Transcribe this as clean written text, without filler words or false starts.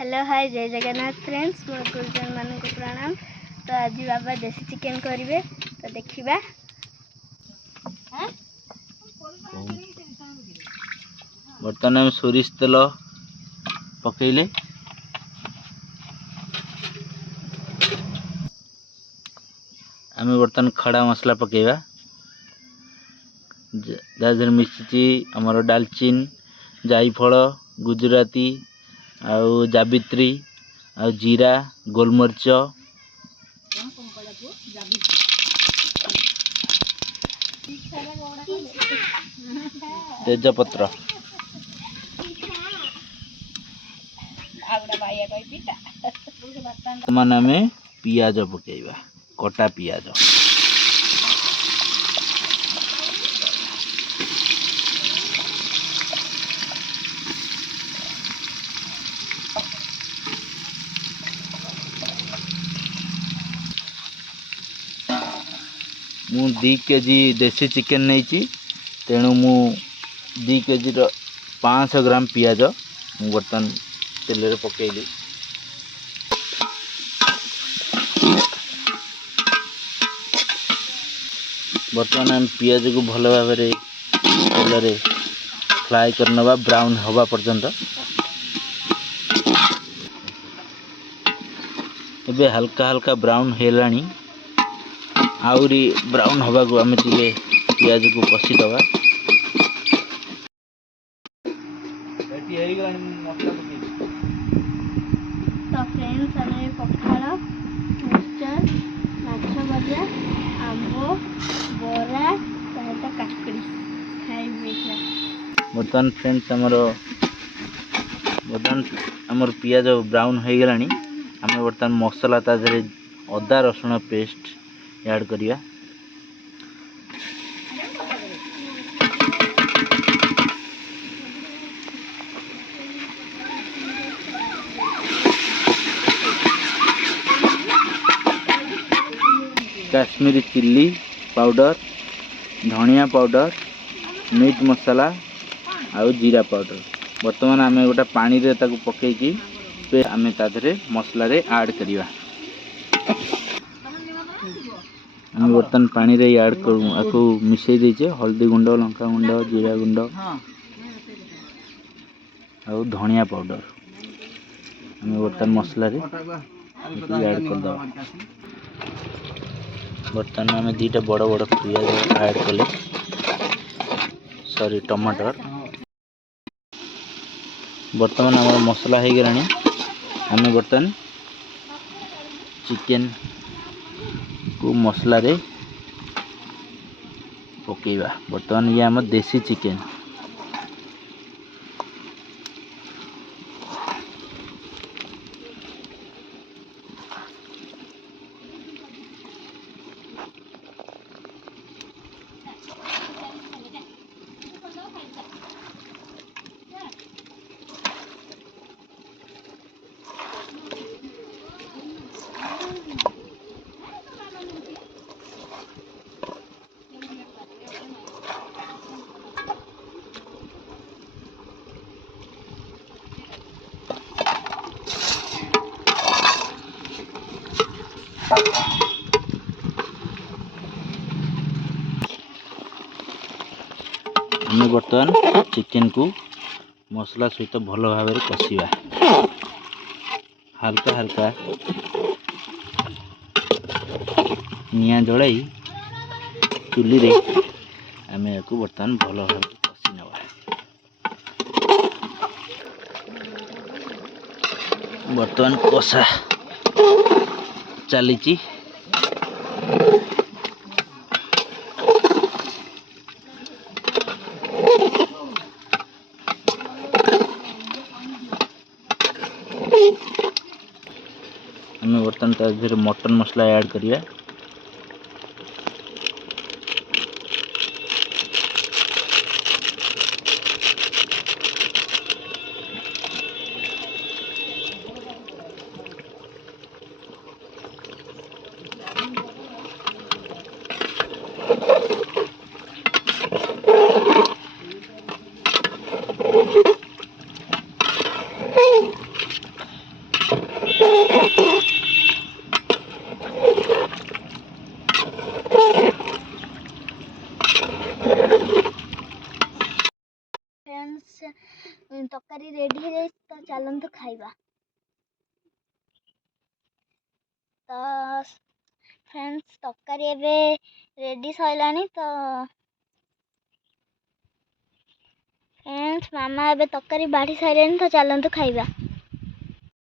Hello hi जय Jagannath friends मोर गुरुजन मान को प्रणाम। तो आज बाबा देसी चिकेन करेंगे तो देखा। बर्तमान आम सोरिष तेल पकईले आम बर्तमान खड़ा मसला पकेबा जहाँ मिसी आमर डालचीन जायफल गुजराती आउ जावित्री आउ जीरा गोलमरीच तेजपत्र मान आम पियाज पकेबा कटा पियाज मु 2 केजी देसी चिकेन नहीं तेणु मु 2 केजी 500 ग्राम पियाज मु बर्तमान तेल रे पकेली। बर्तमान हम पियाज को भल भाव तेल रे फ्राए करनवा ब्राउन हवा पर्यंत। एबे हल्का हल्का ब्राउन हेलानी आउरी ब्राउन हवा को आम टे पियाज को कषी दबा। तो फ्रेंड्स हमें पखाल मिक्सचर माछ भजा आंब बरा सहित काकुड़ी खाई। बर्तमान फ्रेंड्स आमर पियाज ब्राउन हो गलानी आम बर्तमान मसला तादे अदा रसुण पेस्ट ऐड करिया। काश्मीरी चिल्ली पाउडर धनिया पाउडर मीट मसाला आउ जीरा पाउडर बर्तमान आम गोटे पानी रे ताकू पकईकी आम तादे मसला रे ऐड करिया। हम बर्तमान पानी रे ऐड करूँ आपको मिसई दीचे हल्दी गुंड लंका गुंड जीरा गुंड और धनिया पाउडर हम बर्तमान मसला रे ऐड कर दो। बर्तमान आम 2टा बड़ बड़ पियाज ऐड कले सॉरी टमाटर। बर्तमान आम मसला हो गलानी आम बर्तमान चिकेन को मसला रे पकेबा। बर्तमान ये आम देसी चिकेन आम बर्तमान चिकेन को मसला सहित भल भाव कषिबा। हल्का हल्का निया जलाई चुली रे आम या बर्तमान भल भाव कषि नवा। बर्तमान कषा चली आम बर्तमान तार मटन मसला ऐड करिया। फ्रेंड्स तरकारी रेडी हो जाए तो चलते खाइबा। तो फ्रेंड्स तरकारी एबे रेडी सैलानी। तो फ्रेंड्स मामा एबे तरकारी बाढ़ी सारे तो चलते खाइबा।